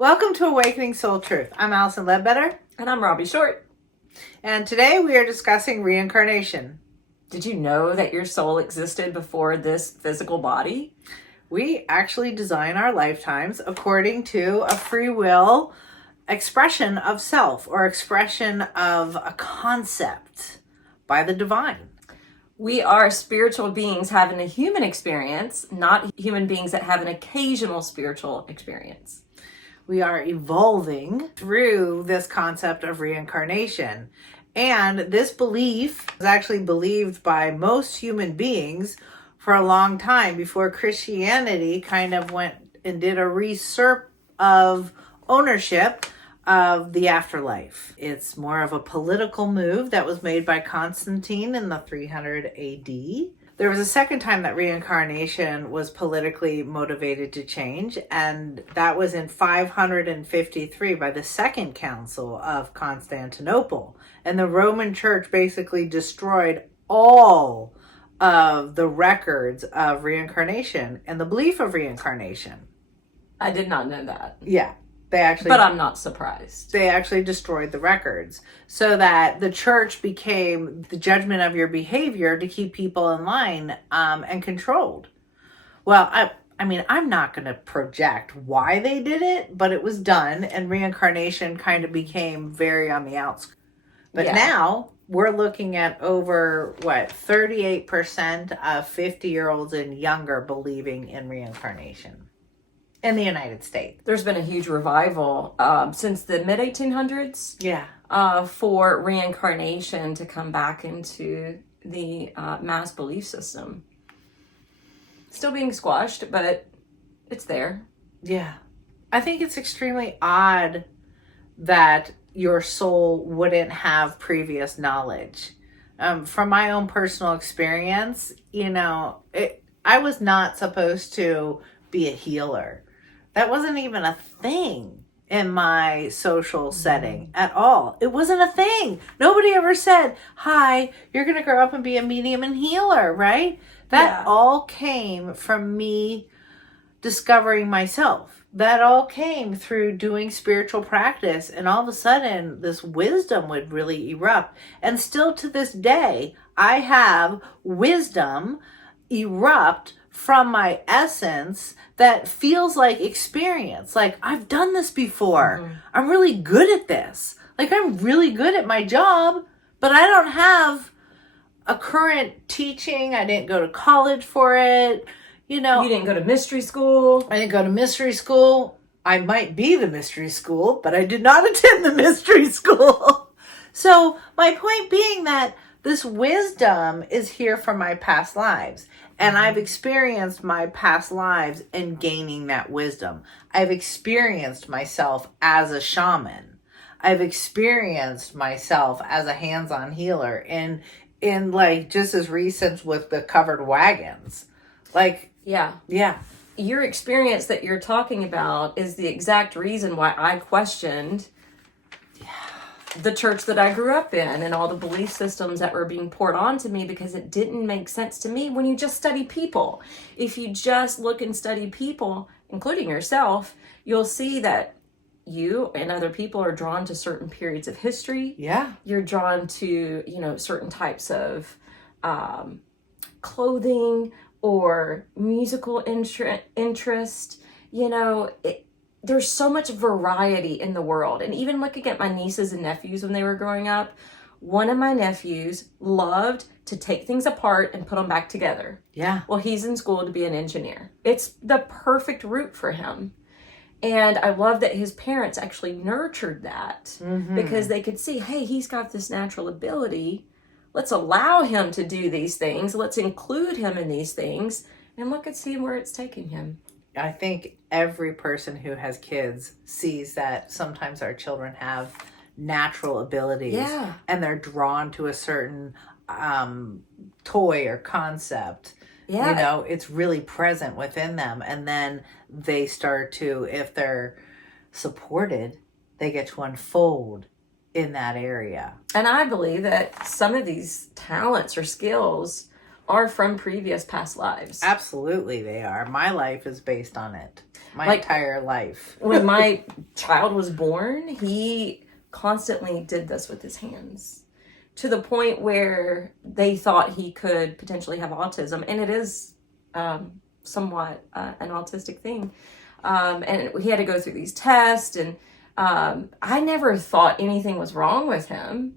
Welcome to Awakening Soul Truth. I'm Alison Ledbetter. And I'm Robbie Short. And today we are discussing reincarnation. Did you know that your soul existed before this physical body? We actually design our lifetimes according to a free will expression of self or expression of a concept by the divine. We are spiritual beings having a human experience, not human beings that have an occasional spiritual experience. We are evolving through this concept of reincarnation. And this belief is actually believed by most human beings for a long time before Christianity kind of went and did a usurp of ownership of the afterlife. It's more of a political move that was made by Constantine in the 300 AD. There was a second time that reincarnation was politically motivated to change, and that was in 553 by the Second Council of Constantinople. And the Roman Church basically destroyed all of the records of reincarnation and the belief of reincarnation. I did not know that. Yeah. But I'm not surprised. They actually destroyed the records so that the church became the judgment of your behavior to keep people in line and controlled. Well, I mean, I'm not going to project why they did it, but it was done, and reincarnation kind of became very on the outskirts. But now we're looking at over, 38% of 50-year-olds and younger believing in reincarnation. In the United States. There's been a huge revival since the mid-1800s. Yeah. For reincarnation to come back into the mass belief system. Still being squashed, but it's there. Yeah. I think it's extremely odd that your soul wouldn't have previous knowledge. From my own personal experience, I was not supposed to be a healer. That wasn't even a thing in my social setting at all. It wasn't a thing. Nobody ever said, hi, you're going to grow up and be a medium and healer, right? That all came from me discovering myself. That all came through doing spiritual practice. And all of a sudden, this wisdom would really erupt. And still to this day, I have wisdom erupt from my essence that feels like experience. Like, I've done this before. Mm-hmm. I'm really good at this. Like, I'm really good at my job, but I don't have a current teaching. I didn't go to college for it. You didn't go to mystery school. I didn't go to mystery school. I might be the mystery school, but I did not attend the mystery school. So my point being that this wisdom is here from my past lives. And I've experienced my past lives in gaining that wisdom. I've experienced myself as a shaman. I've experienced myself as a hands-on healer in like just as recent with the covered wagons. Like, yeah. Your experience that you're talking about is the exact reason why I questioned the church that I grew up in and all the belief systems that were being poured onto me, because it didn't make sense to me when you just study people. If you just look and study people, including yourself, you'll see that you and other people are drawn to certain periods of history. Yeah. You're drawn to, certain types of clothing or musical interest. There's so much variety in the world. And even looking at my nieces and nephews when they were growing up, one of my nephews loved to take things apart and put them back together. Yeah. Well, he's in school to be an engineer. It's the perfect route for him. And I love that his parents actually nurtured that because they could see, hey, he's got this natural ability. Let's allow him to do these things. Let's include him in these things and look and see where it's taking him. I think every person who has kids sees that sometimes our children have natural abilities and they're drawn to a certain toy or concept. Yeah. It's really present within them. And then they start to, if they're supported, they get to unfold in that area. And I believe that some of these talents or skills are from previous past lives. Absolutely they are. My life is based on it. my entire life. When my child was born, he constantly did this with his hands, to the point where they thought he could potentially have autism. And it is somewhat an autistic thing. And he had to go through these tests. And I never thought anything was wrong with him.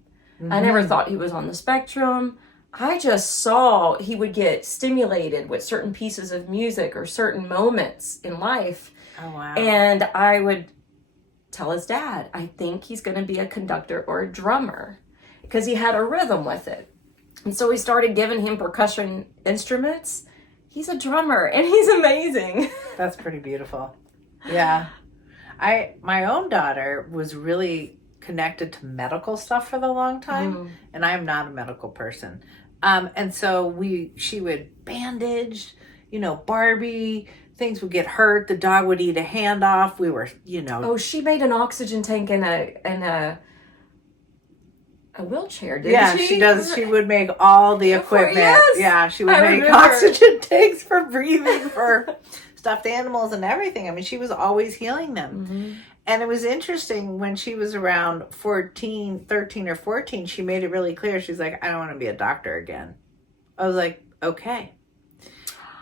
I never thought he was on the spectrum. I just saw he would get stimulated with certain pieces of music or certain moments in life. Oh, wow. And I would tell his dad, I think he's going to be a conductor or a drummer, because he had a rhythm with it. And so we started giving him percussion instruments. He's a drummer and he's amazing. That's pretty beautiful. Yeah. My own daughter was really connected to medical stuff for the long time, and I am not a medical person. And so she would bandage, Barbie, things would get hurt, the dog would eat a hand off. We were, Oh, she made an oxygen tank in a wheelchair, didn't she? Yeah, she does. She would make all the equipment. Yes, yeah, she would make remember. Oxygen tanks for breathing for stuffed animals and everything. I mean, she was always healing them. And it was interesting when she was around 13 or 14, she made it really clear. She's like, I don't want to be a doctor again. I was like, okay.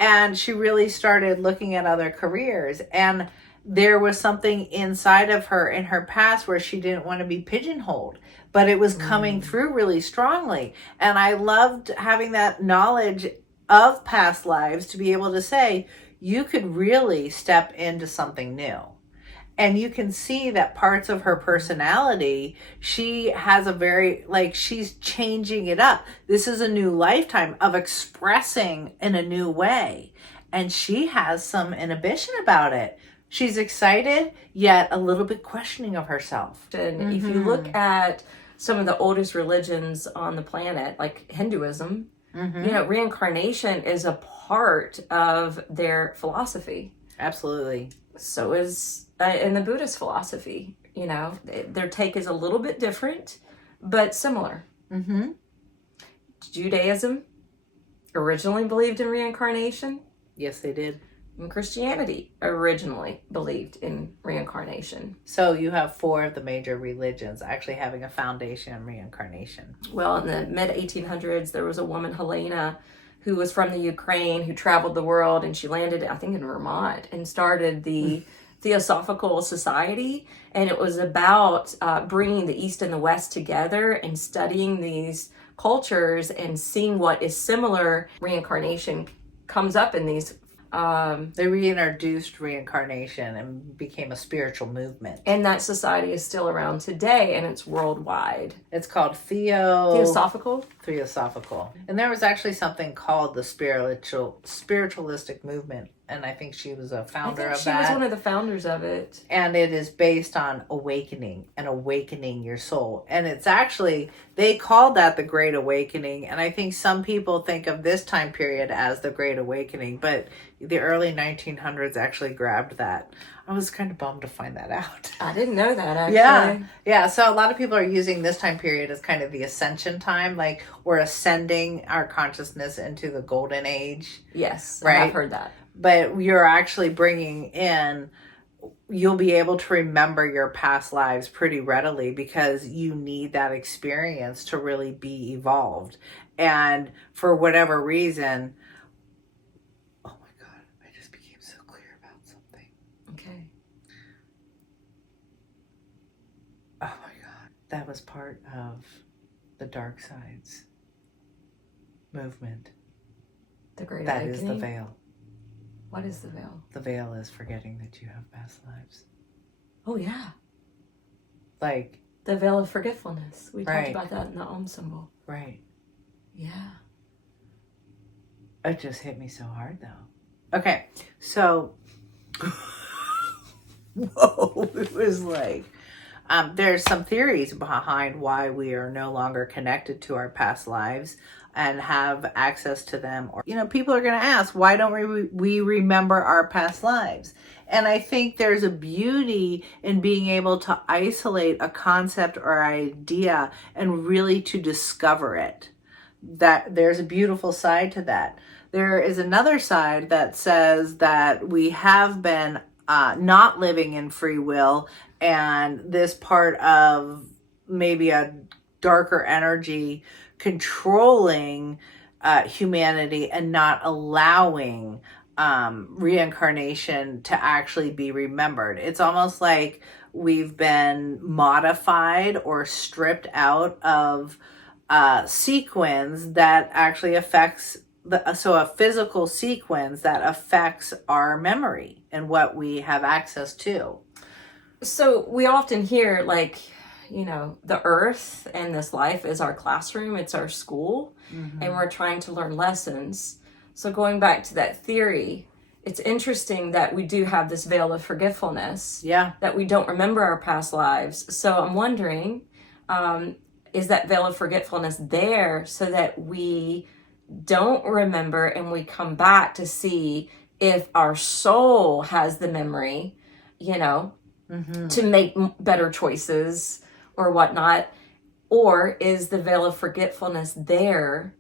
And she really started looking at other careers. And there was something inside of her in her past where she didn't want to be pigeonholed, but it was coming through really strongly. And I loved having that knowledge of past lives to be able to say, you could really step into something new. And you can see that parts of her personality, she has she's changing it up. This is a new lifetime of expressing in a new way. And she has some inhibition about it. She's excited, yet a little bit questioning of herself. And if you look at some of the oldest religions on the planet, like Hinduism, reincarnation is a part of their philosophy. Absolutely. So is in the Buddhist philosophy. Their take is a little bit different, but similar. Judaism originally believed in reincarnation. Yes, they did. And Christianity originally believed in reincarnation. So you have 4 of the major religions actually having a foundation in reincarnation. Well, in the mid-1800s, there was a woman, Helena, who was from the Ukraine, who traveled the world, and she landed, I think, in Vermont, and started the Theosophical Society. And it was about bringing the East and the West together and studying these cultures and seeing what is similar. Reincarnation comes up in these. They reintroduced reincarnation and became a spiritual movement. And that society is still around today, and it's worldwide. It's called Theosophical. And there was actually something called the spiritualistic movement. And I think she was a founder of that. She was one of the founders of it. And it is based on awakening and awakening your soul. And it's actually, they called that the Great Awakening. And I think some people think of this time period as the Great Awakening, but the early 1900s actually grabbed that. I was kind of bummed to find that out. I didn't know that, actually. Yeah. So a lot of people are using this time period as kind of the ascension time. Like we're ascending our consciousness into the golden age. Yes, right? I've heard that. But you're actually bringing in, you'll be able to remember your past lives pretty readily because you need that experience to really be evolved. And for whatever reason, oh my God, I just became so clear about something. Okay. Oh my God, that was part of the Dark Sides movement. The Great That Awakening? is the veil. What is the veil? The veil is forgetting that you have past lives. Oh, yeah. Like. The veil of forgetfulness. We right. talked about that in the Om symbol. Right. Yeah. It just hit me so hard, though. Okay. So. Whoa. It was like. There's some theories behind why we are no longer connected to our past lives and have access to them. Or, people are going to ask, why don't we remember our past lives? And I think there's a beauty in being able to isolate a concept or idea and really to discover it. That there's a beautiful side to that. There is another side that says that we have been not living in free will, and this part of maybe a darker energy controlling humanity and not allowing reincarnation to actually be remembered. It's almost like we've been modified or stripped out of sequence that actually affects a physical sequence that affects our memory and what we have access to. So we often hear, like, the earth and this life is our classroom, it's our school, and we're trying to learn lessons. So going back to that theory, it's interesting that we do have this veil of forgetfulness. Yeah. That we don't remember our past lives. So I'm wondering, is that veil of forgetfulness there so that we don't remember and we come back to see if our soul has the memory, to make better choices or whatnot? Or is the veil of forgetfulness there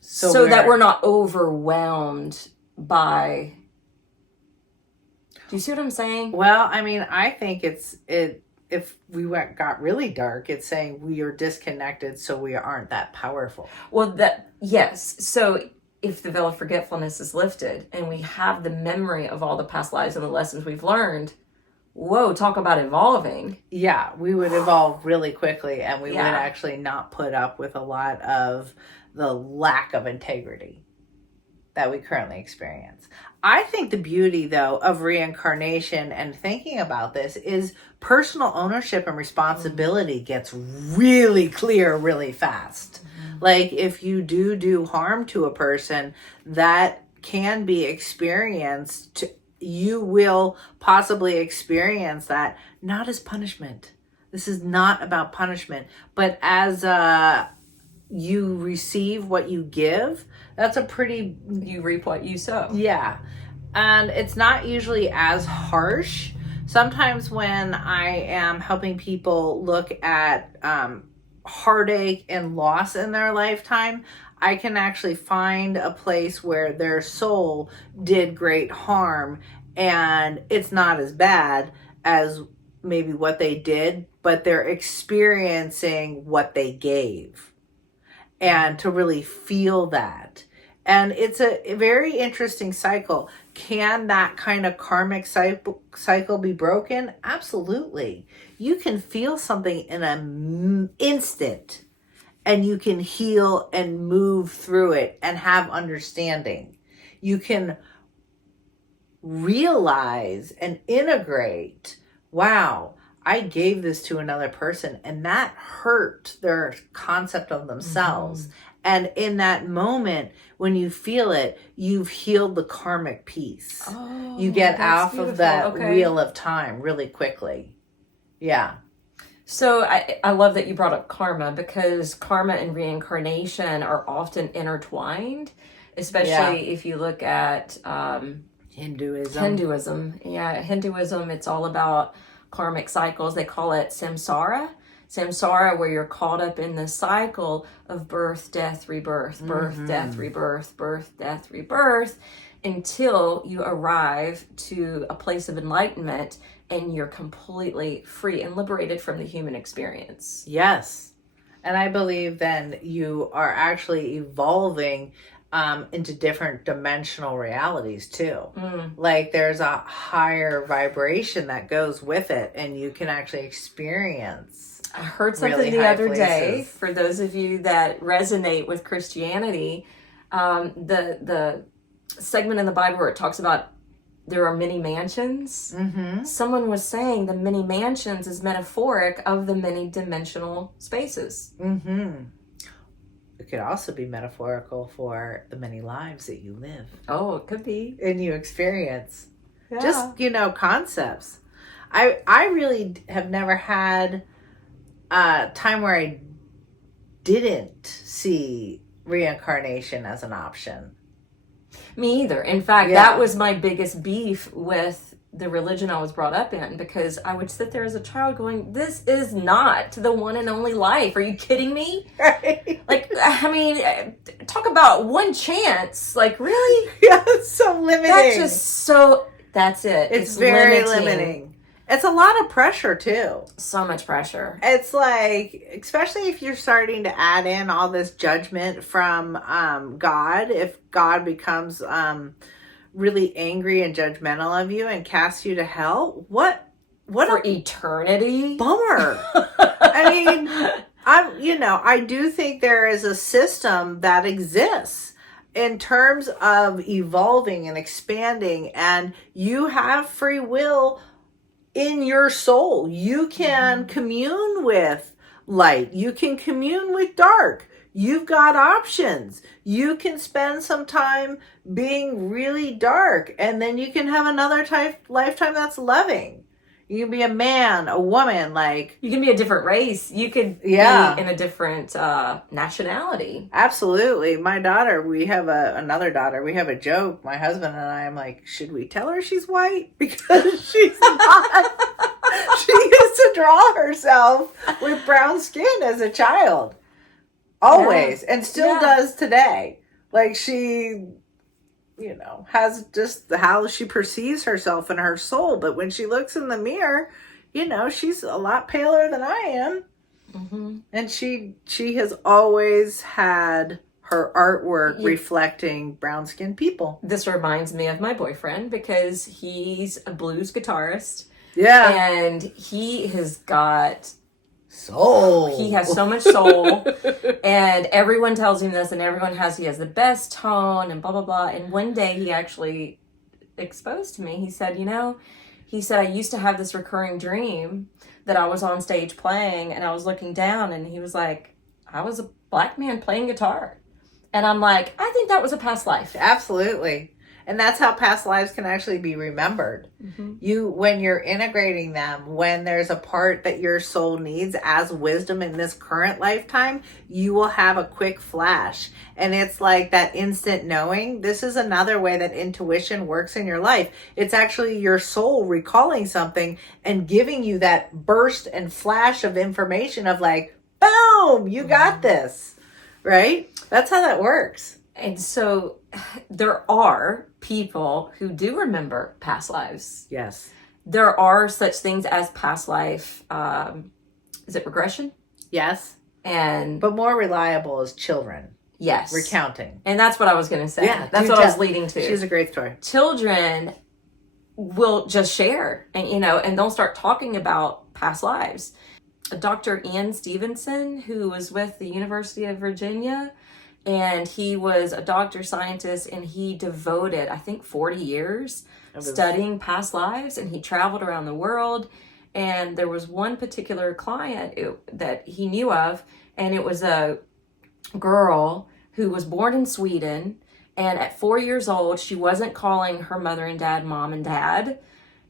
so that we're not overwhelmed by... Do you see what I'm saying? Well, I mean, I think if we got really dark, it's saying we are disconnected, so we aren't that powerful. Well, yes. So if the veil of forgetfulness is lifted and we have the memory of all the past lives and the lessons we've learned, whoa, talk about evolving. Yeah, we would evolve really quickly, and we would actually not put up with a lot of the lack of integrity that we currently experience. I think the beauty, though, of reincarnation and thinking about this is personal ownership and responsibility gets really clear really fast. Like, if you do harm to a person, that can be experienced. You will possibly experience that not as punishment. This is not about punishment, but as you receive what you give. That's a pretty... You reap what you sow. Yeah. And it's not usually as harsh. Sometimes when I am helping people look at heartache and loss in their lifetime, I can actually find a place where their soul did great harm, and it's not as bad as maybe what they did, but they're experiencing what they gave. And to really feel that. And it's a very interesting cycle. Can that kind of karmic cycle be broken? Absolutely. You can feel something in an instant, and you can heal and move through it and have understanding. You can realize and integrate, wow, I gave this to another person and that hurt their concept of themselves. And in that moment, when you feel it, you've healed the karmic piece. Oh, you get off beautiful. Of that wheel of time really quickly. Yeah. So I love that you brought up karma, because karma and reincarnation are often intertwined, especially if you look at Hinduism. Yeah, Hinduism, it's all about karmic cycles. They call it samsara, where you're caught up in the cycle of birth, death, rebirth, birth, death, rebirth, birth, death, rebirth, until you arrive to a place of enlightenment and you're completely free and liberated from the human experience. Yes. And I believe then you are actually evolving into different dimensional realities too. Like, there's a higher vibration that goes with it, and you can actually experience. I heard something really the other day, for those of you that resonate with Christianity, the segment in the Bible where it talks about there are many mansions. Someone was saying the many mansions is metaphoric of the many dimensional spaces. It could also be metaphorical for the many lives that you live. Oh, it could be. And you experience. Yeah. Just, concepts. I really have never had a time where I didn't see reincarnation as an option. Me either. In fact, that was my biggest beef with the religion I was brought up in, because I would sit there as a child going, this is not the one and only life. Are you kidding me? Right. Like, I mean, talk about one chance. Like, really? Yeah, it's so limiting. That's it. It's very limiting. It's a lot of pressure too. So much pressure. It's like, especially if you're starting to add in all this judgment from God, if God becomes really angry and judgmental of you and casts you to hell, what for eternity? Bummer. I mean, I do think there is a system that exists in terms of evolving and expanding, and you have free will in your soul. You can commune with light. You can commune with dark. You've got options. You can spend some time being really dark, and then you can have another lifetime that's loving. You can be a man, a woman, like... You can be a different race. You could be in a different nationality. Absolutely. My daughter, we have another daughter. We have a joke, my husband and I. I'm like, should we tell her she's white? Because she's not. She used to draw herself with brown skin as a child. Always. Yeah. And still does today. Like, she... has just how she perceives herself in her soul. But when she looks in the mirror, she's a lot paler than I am. Mm-hmm. And she has always had her artwork reflecting brown-skinned people. This reminds me of my boyfriend because he's a blues guitarist. Yeah. And he has got... soul. He has so much soul, and everyone tells him this, and everyone he has the best tone, and blah blah blah. And one day he actually exposed to me. He said, I used to have this recurring dream that I was on stage playing, and I was looking down, and he was like, I was a black man playing guitar, and I'm like, I think that was a past life. Absolutely. And that's how past lives can actually be remembered. Mm-hmm. When you're integrating them, when there's a part that your soul needs as wisdom in this current lifetime, you will have a quick flash. And it's like that instant knowing. This is another way that intuition works in your life. It's actually your soul recalling something and giving you that burst and flash of information of like, boom, you got this, right? That's how that works. And so there are people who do remember past lives. Yes. There are such things as past life. Is it regression? Yes. But more reliable is children. Yes. Recounting. And that's what I was going to say. Yeah, that's what I was leading to. She's a great story. Children will just share and they'll start talking about past lives. Dr. Ian Stevenson, who was with the University of Virginia, and he was a doctor scientist, and he devoted, I think, 40 years studying past lives, and he traveled around the world. And there was one particular client that he knew of, and it was a girl who was born in Sweden. And at 4 years old, she wasn't calling her mother and dad mom and dad.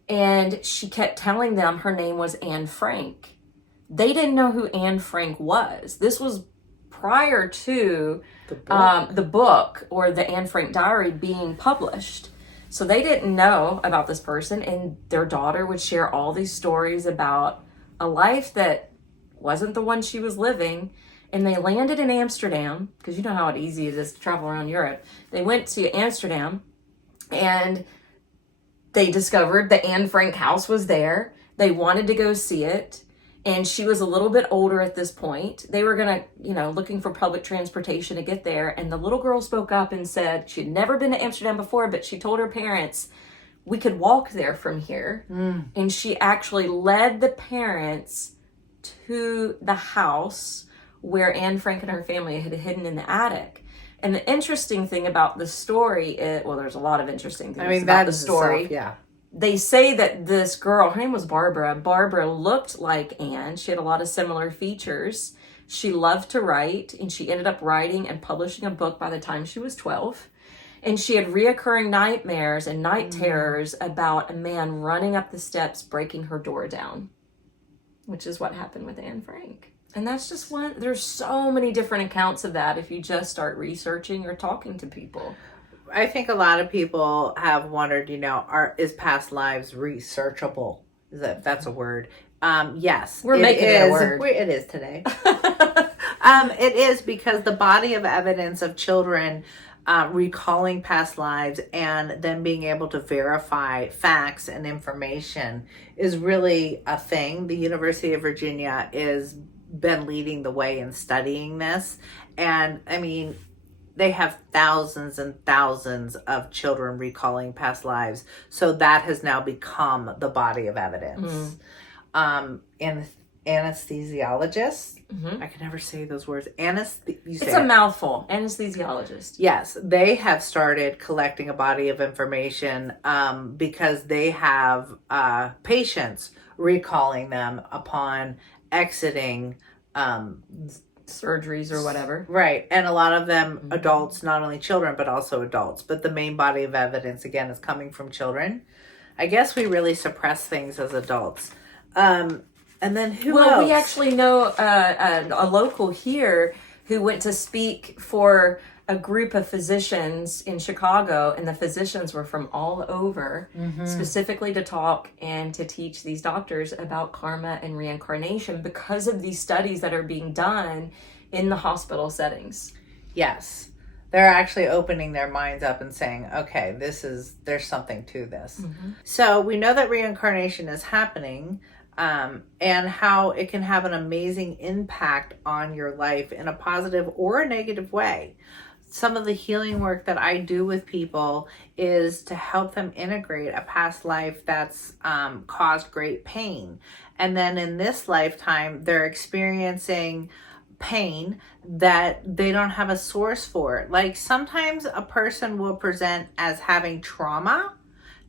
And she kept telling them her name was Anne Frank. They didn't know who Anne Frank was. This was prior to the book or the Anne Frank diary being published. So they didn't know about this person, and their daughter would share all these stories about a life that wasn't the one she was living. And they landed in Amsterdam, because you know how easy it is to travel around Europe. They went to Amsterdam, and they discovered the Anne Frank house was there. They wanted to go see it. And she was a little bit older at this point. They were going to, looking for public transportation to get there. And the little girl spoke up and said she'd never been to Amsterdam before, but she told her parents, we could walk there from here. Mm. And she actually led the parents to the house where Anne Frank and her family had hidden in the attic. And the interesting thing about the story is, well, there's a lot of interesting things about the story. Itself, yeah. They say that this girl, her name was Barbara. Barbara looked like Anne. She had a lot of similar features. She loved to write, and she ended up writing and publishing a book by the time she was 12. And she had reoccurring nightmares and night terrors about a man running up the steps, breaking her door down, which is what happened with Anne Frank. And that's just one. There's so many different accounts of that if you just start researching or talking to people. I think a lot of people have wondered, is past lives researchable? That's a word? Yes. We're making it a word. It is today. It is, because the body of evidence of children recalling past lives and then being able to verify facts and information is really a thing. The University of Virginia is been leading the way in studying this. And I mean, they have thousands and thousands of children recalling past lives. So that has now become the body of evidence. And anesthesiologists, I can never say those words. It's a mouthful. Anesthesiologist. Yes, they have started collecting a body of information because they have patients recalling them upon exiting surgeries or whatever. Right. And a lot of them adults, not only children, but also adults. But the main body of evidence, again, is coming from children. I guess we really suppress things as adults. And then who else? Well, we actually know a local here who went to speak for a group of physicians in Chicago, and the physicians were from all over, specifically to talk and to teach these doctors about karma and reincarnation because of these studies that are being done in the hospital settings. Yes. They're actually opening their minds up and saying, okay, there's something to this. So we know that reincarnation is happening, and how it can have an amazing impact on your life in a positive or a negative way. Some of the healing work that I do with people is to help them integrate a past life that's caused great pain. And then in this lifetime, they're experiencing pain that they don't have a source for. Like sometimes a person will present as having trauma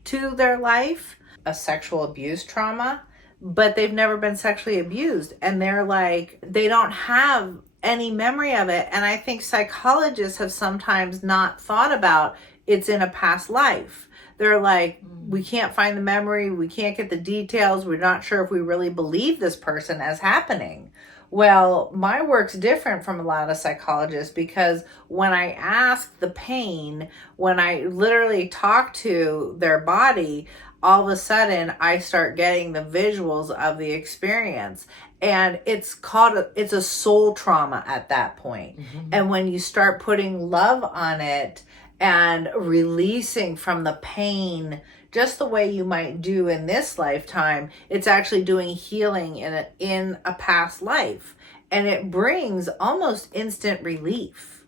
to their life, a sexual abuse trauma, but they've never been sexually abused. And they're like, they don't have any memory of it. And I think psychologists have sometimes not thought about it's in a past life. They're like, we can't find the memory. We can't get the details. We're not sure if we really believe this person as happening. Well, my work's different from a lot of psychologists because when I ask the pain, when I literally talk to their body, all of a sudden I start getting the visuals of the experience. And it's a soul trauma at that point. And when you start putting love on it and releasing from the pain, just the way you might do in this lifetime, it's actually doing healing in a past life. And it brings almost instant relief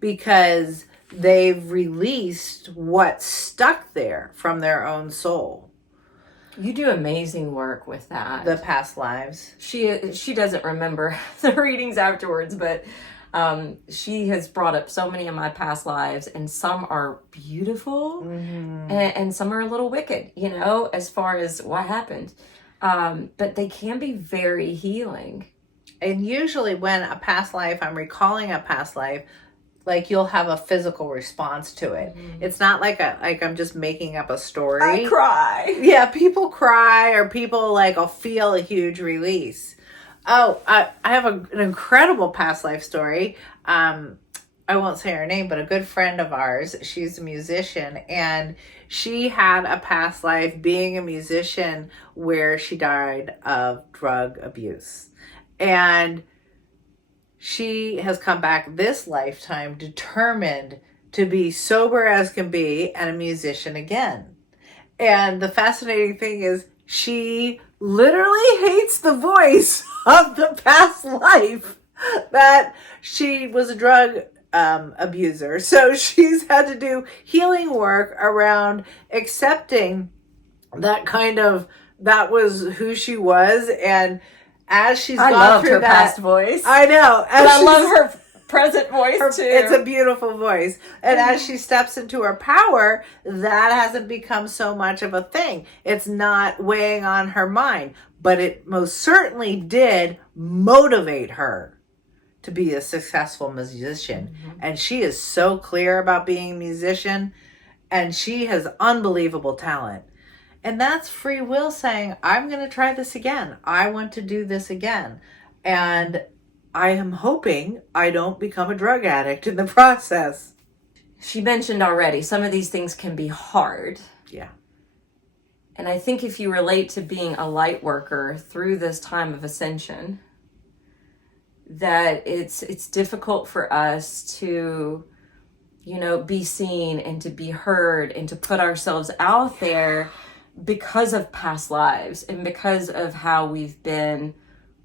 because they've released what's stuck there from their own soul. You do amazing work with that. The past lives. She doesn't remember the readings afterwards, but she has brought up so many of my past lives, and some are beautiful and some are a little wicked, as far as what happened. But they can be very healing. And usually when a past life, I'm recalling a past life, like you'll have a physical response to it. It's not like I'm just making up a story. I cry. Yeah, people cry, or people will feel a huge release. Oh, I have an incredible past life story. I won't say her name, but a good friend of ours, she's a musician, and she had a past life being a musician where she died of drug abuse. And she has come back this lifetime determined to be sober as can be and a musician again. And the fascinating thing is she literally hates the voice of the past life that she was a drug abuser. So she's had to do healing work around accepting that was who she was. And as she's gone through her past voice. I know. And I love her present voice too. It's a beautiful voice. And as she steps into her power, that hasn't become so much of a thing. It's not weighing on her mind, but it most certainly did motivate her to be a successful musician. And she is so clear about being a musician, and she has unbelievable talent. And that's free will saying, I'm going to try this again. I want to do this again. And I am hoping I don't become a drug addict in the process. She mentioned already, some of these things can be hard. Yeah. And I think if you relate to being a light worker through this time of ascension, that it's difficult for us to, be seen and to be heard and to put ourselves out there because of past lives and because of how we've been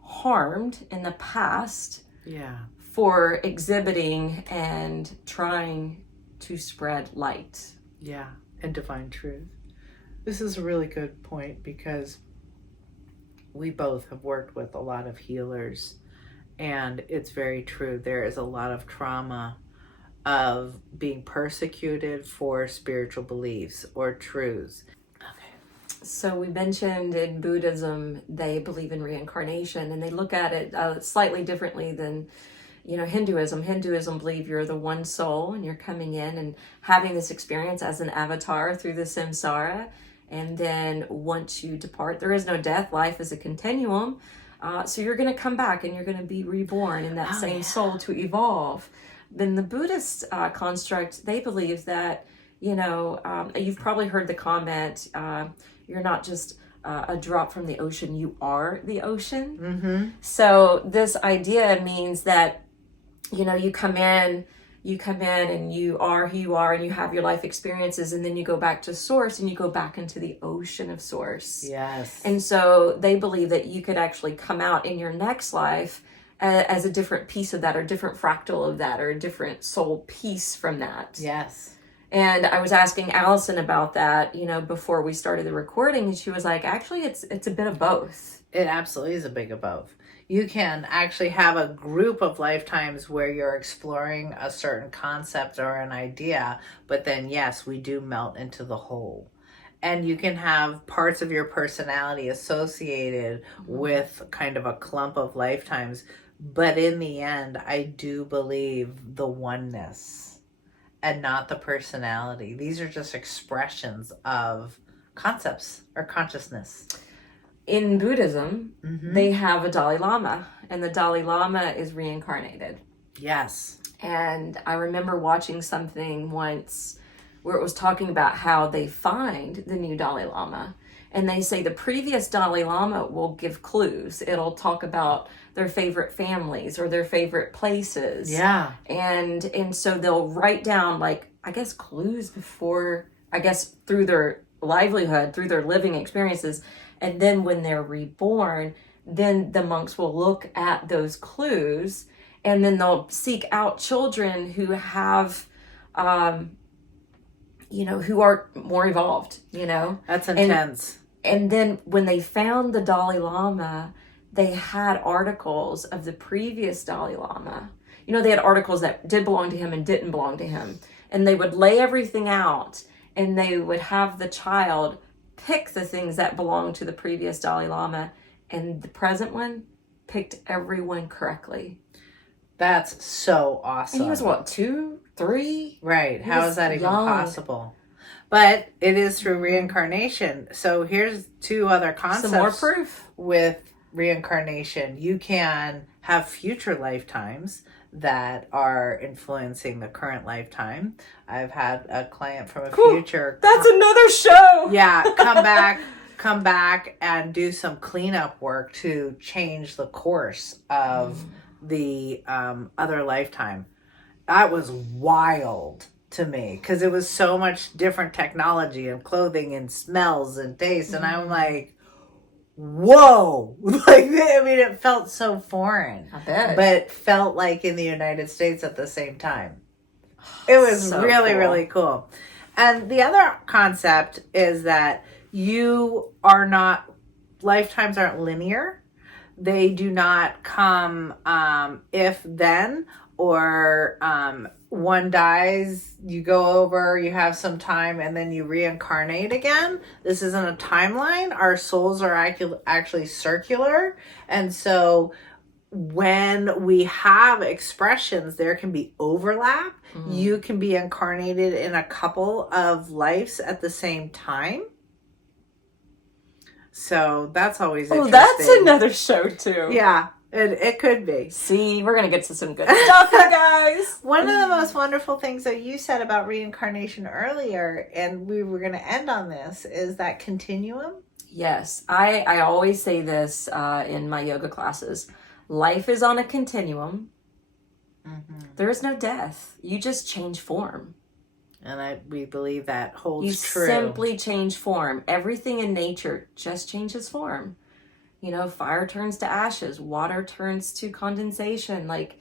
harmed in the past. Yeah. For exhibiting and trying to spread light. Yeah, and divine truth. This is a really good point because we both have worked with a lot of healers, and it's very true. There is a lot of trauma of being persecuted for spiritual beliefs or truths. So we mentioned in Buddhism, they believe in reincarnation, and they look at it slightly differently than Hinduism. Hinduism believe you're the one soul and you're coming in and having this experience as an avatar through the samsara. And then once you depart, there is no death. Life is a continuum. So you're going to come back and you're going to be reborn in that same soul to evolve. Then the Buddhist construct, they believe that, you've probably heard the comment, you're not just a drop from the ocean, you are the ocean. Mm-hmm. So this idea means that you come in and you are who you are and you have your life experiences, and then you go back to source and you go back into the ocean of source. Yes. And so they believe that you could actually come out in your next life as a different piece of that, or a different fractal of that, or a different soul piece from that. Yes. And I was asking Alison about that, before we started the recording, and she was like, actually, it's a bit of both. It absolutely is a bit of both. You can actually have a group of lifetimes where you're exploring a certain concept or an idea, but then yes, we do melt into the whole. And you can have parts of your personality associated with kind of a clump of lifetimes, but in the end, I do believe the oneness and not the personality. These are just expressions of concepts or consciousness. In Buddhism, they have a Dalai Lama, and the Dalai Lama is reincarnated. Yes. And I remember watching something once where it was talking about how they find the new Dalai Lama. And they say the previous Dalai Lama will give clues. It'll talk about their favorite families or their favorite places. Yeah. And so they'll write down, clues before, through their livelihood, through their living experiences. And then when they're reborn, then the monks will look at those clues, and then they'll seek out children who have, who are more evolved, That's intense. And then when they found the Dalai Lama, they had articles of the previous Dalai Lama. They had articles that did belong to him and didn't belong to him. And they would lay everything out, and they would have the child pick the things that belonged to the previous Dalai Lama, and the present one picked everyone correctly. That's so awesome. And he was what, 2, 3? Right. How is that even possible? But it is through reincarnation. So here's 2 other concepts. Some more proof. With reincarnation, you can have future lifetimes that are influencing the current lifetime. I've had a client from a future. That's another show. Yeah, come back and do some cleanup work to change the course of the other lifetime. That was wild to me because it was so much different technology and clothing and smells and tastes, and I'm like, whoa. It felt so foreign. I bet. But felt like in the United States at the same time. It was so really cool. Really cool. And the other concept is that lifetimes aren't linear. They do not come if then, or one dies, you go over, you have some time, and then you reincarnate again. This isn't a timeline. Our souls are actually circular. And so when we have expressions, there can be overlap. Mm-hmm. You can be incarnated in a couple of lives at the same time. So that's always interesting. Oh, that's another show too. Yeah. It could be. See, we're going to get to some good stuff, you guys. One of the most wonderful things that you said about reincarnation earlier, and we were going to end on this, is that continuum. Yes. I always say this in my yoga classes. Life is on a continuum, There is no death. You just change form. And we believe that holds You true. simply change form. Everything in nature just changes form. You know, fire turns to ashes, water turns to condensation. Like,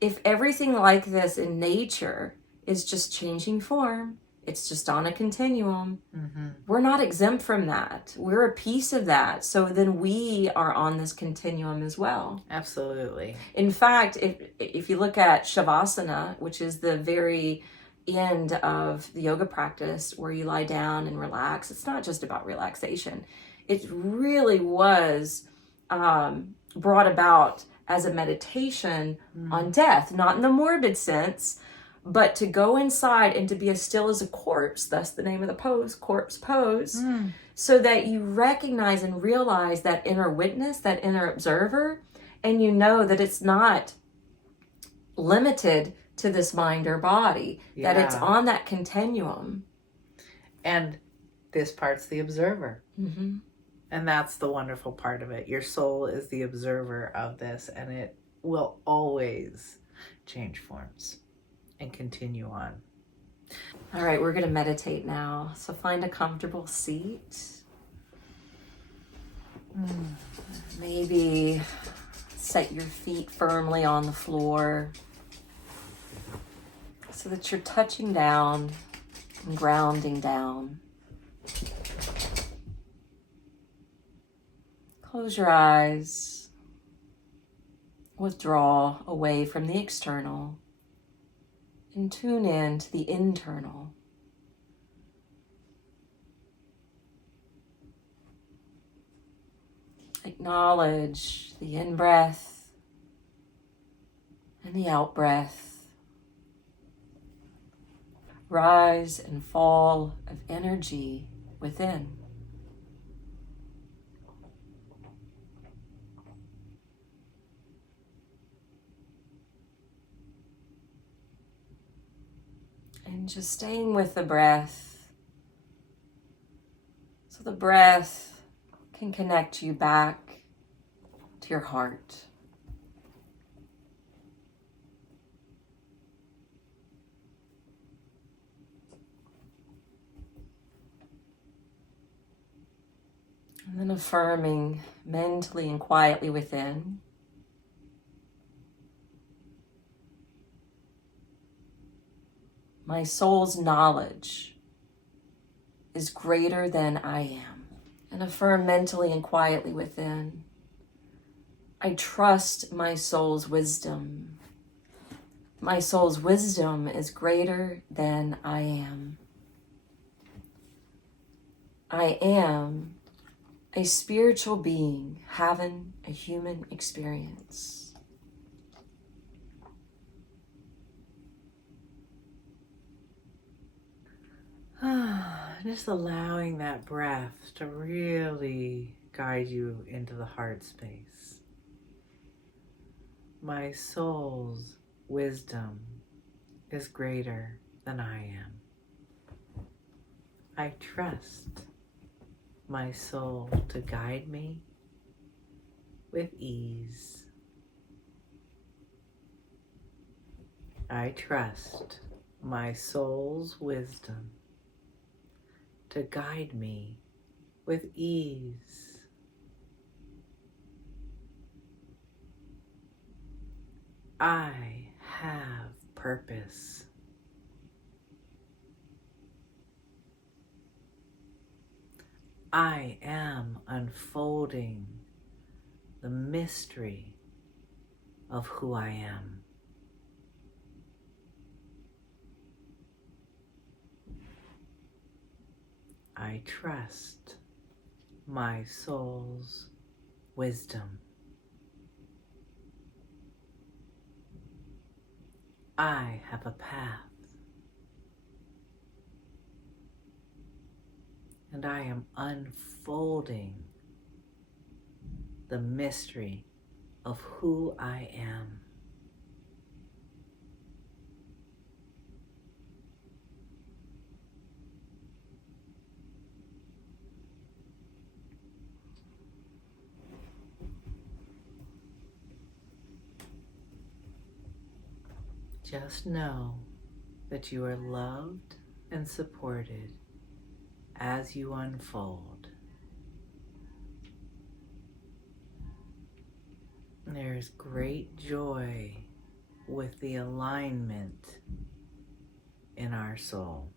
if everything like this in nature is just changing form, it's just on a continuum, we're not exempt from that. We're a piece of that. So then we are on this continuum as well. Absolutely. In fact, if you look at Shavasana, which is the very end of the yoga practice where you lie down and relax, it's not just about relaxation. It really was brought about as a meditation on death, not in the morbid sense, but to go inside and to be as still as a corpse. That's the name of the pose, corpse pose, so that you recognize and realize that inner witness, that inner observer, and you know that it's not limited to this mind or body, that it's on that continuum. And this part's the observer. And that's the wonderful part of it. Your soul is the observer of this, and it will always change forms and continue on. All right, we're going to meditate now. So find a comfortable seat. Maybe set your feet firmly on the floor so that you're touching down and grounding down. Close your eyes. Withdraw away from the external and tune in to the internal. Acknowledge the in-breath and the out-breath. Rise and fall of energy within. And just staying with the breath. So the breath can connect you back to your heart. And then affirming mentally and quietly within. My soul's knowledge is greater than I am. And affirm mentally and quietly within. I trust my soul's wisdom. My soul's wisdom is greater than I am. I am a spiritual being having a human experience. Just allowing that breath to really guide you into the heart space. My soul's wisdom is greater than I am. I trust my soul to guide me with ease. I trust my soul's wisdom to guide me with ease. I have purpose. I am unfolding the mystery of who I am. I trust my soul's wisdom. I have a path, and I am unfolding the mystery of who I am. Just know that you are loved and supported as you unfold. There is great joy with the alignment in our soul.